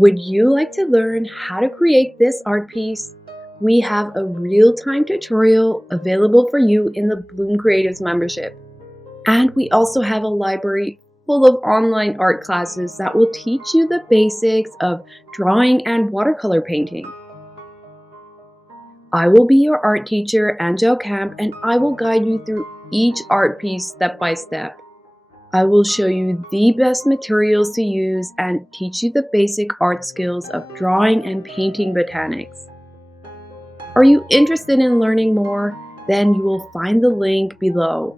Would you like to learn how to create this art piece? We have a real-time tutorial available for you in the Bloom Creatives membership. And we also have a library full of online art classes that will teach you the basics of drawing and watercolor painting. I will be your art teacher, Angele Kamp, and I will guide you through each art piece step by step. I will show you the best materials to use and teach you the basic art skills of drawing and painting botanics. Are you interested in learning more? Then you will find the link below.